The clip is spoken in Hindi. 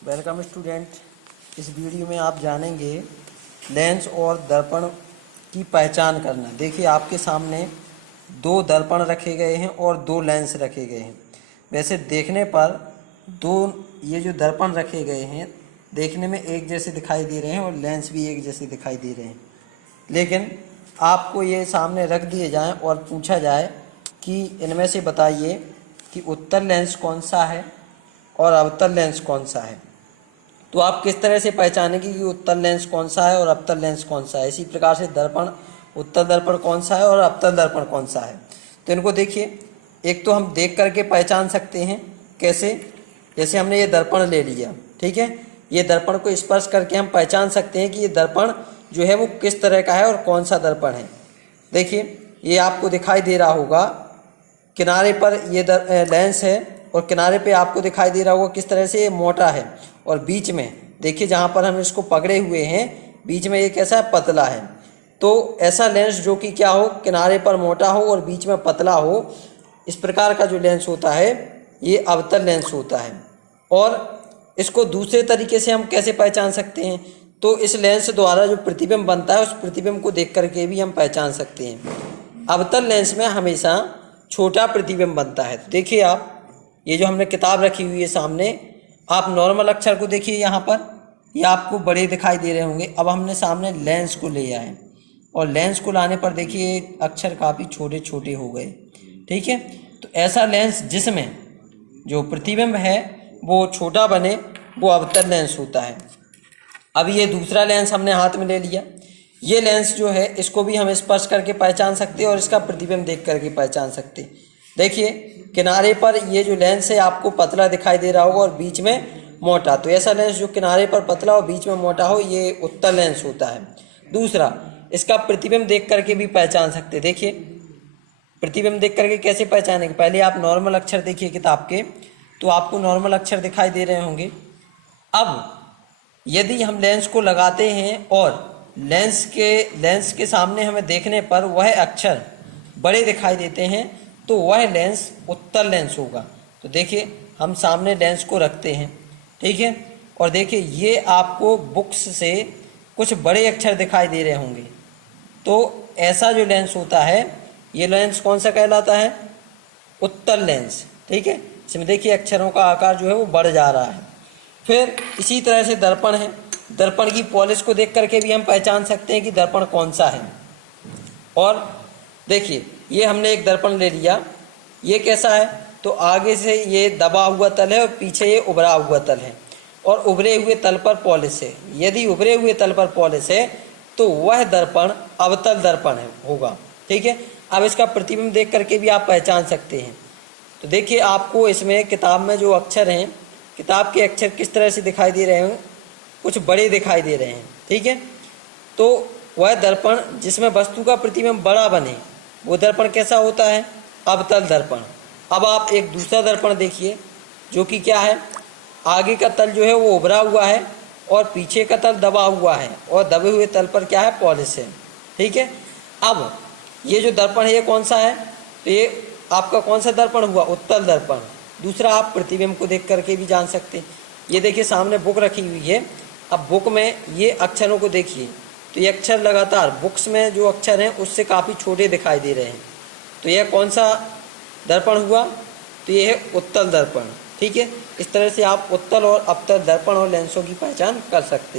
Welcome student. इस वीडियो में आप जानेंगे लेंस और दर्पण की पहचान करना। देखिए आपके सामने दो दर्पण रखे गए हैं और दो लेंस रखे गए हैं। वैसे देखने पर ये जो दर्पण रखे गए हैं देखने में एक जैसे दिखाई दे रहे हैं और लेंस भी एक जैसे दिखाई दे रहे हैं, लेकिन आपको ये सामने रख दिए जाएं और पूछा जाए कि इनमें से बताइए कि उत्तल लेंस कौन सा है और अवतल लेंस कौन सा है, तो आप किस तरह से पहचानेंगे कि उत्तल लेंस कौन सा है और अवतल लेंस कौन सा है। इसी प्रकार से दर्पण, उत्तल दर्पण कौन सा है और अवतल दर्पण कौन सा है। तो इनको देखिए, एक तो हम देख करके पहचान सकते हैं। कैसे? जैसे हमने ये दर्पण ले लिया, ठीक है, ये दर्पण को स्पर्श करके हम पहचान सकते हैं कि ये दर्पण जो है वो किस तरह का है और कौन सा दर्पण है। देखिए ये आपको दिखाई दे रहा होगा, किनारे पर ये लेंस है और किनारे पे आपको दिखाई दे रहा होगा किस तरह से ये मोटा है, और बीच में देखिए जहाँ पर हम इसको पकड़े हुए हैं बीच में ये कैसा है, पतला है। तो ऐसा लेंस जो कि क्या हो, किनारे पर मोटा हो और बीच में पतला हो, इस प्रकार का जो लेंस होता है ये अवतल लेंस होता है। और इसको दूसरे तरीके से हम कैसे पहचान सकते हैं, तो इस लेंस द्वारा जो प्रतिबिंब बनता है उस प्रतिबिंब को देख करके भी हम पहचान सकते हैं। अवतल लेंस में हमेशा छोटा प्रतिबिंब बनता है। देखिए आप, ये जो हमने किताब रखी हुई है सामने, आप नॉर्मल अक्षर को देखिए, यहाँ पर ये आपको बड़े दिखाई दे रहे होंगे। अब हमने सामने लेंस को ले आए और लेंस को लाने पर देखिए अक्षर काफ़ी छोटे छोटे हो गए, ठीक है। तो ऐसा लेंस जिसमें जो प्रतिबिंब है वो छोटा बने वो अवतल लेंस होता है। अब ये दूसरा लेंस हमने हाथ में ले लिया, ये लेंस जो है इसको भी हम स्पर्श करके पहचान सकते हैं और इसका प्रतिबिंब देख करके पहचान सकते हैं। देखिए किनारे पर ये जो लेंस है आपको पतला दिखाई दे रहा होगा और बीच में मोटा, तो ऐसा लेंस जो किनारे पर पतला और बीच में मोटा हो ये उत्तल लेंस होता है। दूसरा, इसका प्रतिबिंब देख करके भी पहचान सकते हैं। देखिए प्रतिबिंब देख करके कैसे पहचानेंगे, पहले आप नॉर्मल अक्षर देखिए किताब के, तो आपको नॉर्मल अक्षर दिखाई दे रहे होंगे। अब यदि हम लेंस को लगाते हैं और लेंस के सामने हमें देखने पर वह अक्षर बड़े दिखाई देते हैं तो वह लेंस उत्तल लेंस होगा। तो देखिए हम सामने लेंस को रखते हैं, ठीक है, और देखिए ये आपको बुक्स से कुछ बड़े अक्षर दिखाई दे रहे होंगे, तो ऐसा जो लेंस होता है ये लेंस कौन सा कहलाता है, उत्तल लेंस, ठीक है। इसमें देखिए अक्षरों का आकार जो है वो बढ़ जा रहा है। फिर इसी तरह से दर्पण है, दर्पण की पॉलिश को देख करके भी हम पहचान सकते हैं कि दर्पण कौन सा है। और देखिए ये हमने एक दर्पण ले लिया, ये कैसा है, तो आगे से ये दबा हुआ तल है और पीछे ये उभरा हुआ तल है और उभरे हुए तल पर पॉलिश है। यदि उभरे हुए तल पर पॉलिश है तो वह दर्पण अवतल दर्पण है होगा, ठीक है। अब इसका प्रतिबिंब देख करके भी आप पहचान सकते हैं। तो देखिए आपको इसमें किताब में जो अक्षर हैं, किताब के अक्षर किस तरह से दिखाई दे रहे हैं, कुछ बड़े दिखाई दे रहे हैं, ठीक है। तो वह दर्पण जिसमें वस्तु का प्रतिबिंब बड़ा बने वो दर्पण कैसा होता है, अवतल दर्पण। अब आप एक दूसरा दर्पण देखिए जो कि क्या है, आगे का तल जो है वो उभरा हुआ है और पीछे का तल दबा हुआ है और दबे हुए तल पर क्या है, पॉलिश है, ठीक है। अब ये जो दर्पण है ये कौन सा है, तो ये आपका कौन सा दर्पण हुआ, उत्तल दर्पण। दूसरा, आप प्रतिबिंब को देख करके भी जान सकते हैं। ये देखिए सामने बुक रखी हुई है, अब बुक में ये अक्षरों को देखिए, तो ये अक्षर लगातार बुक्स में जो अक्षर हैं उससे काफ़ी छोटे दिखाई दे रहे हैं, तो यह कौन सा दर्पण हुआ, तो ये है उत्तल दर्पण, ठीक है। इस तरह से आप उत्तल और अवतल दर्पण और लेंसों की पहचान कर सकते हैं।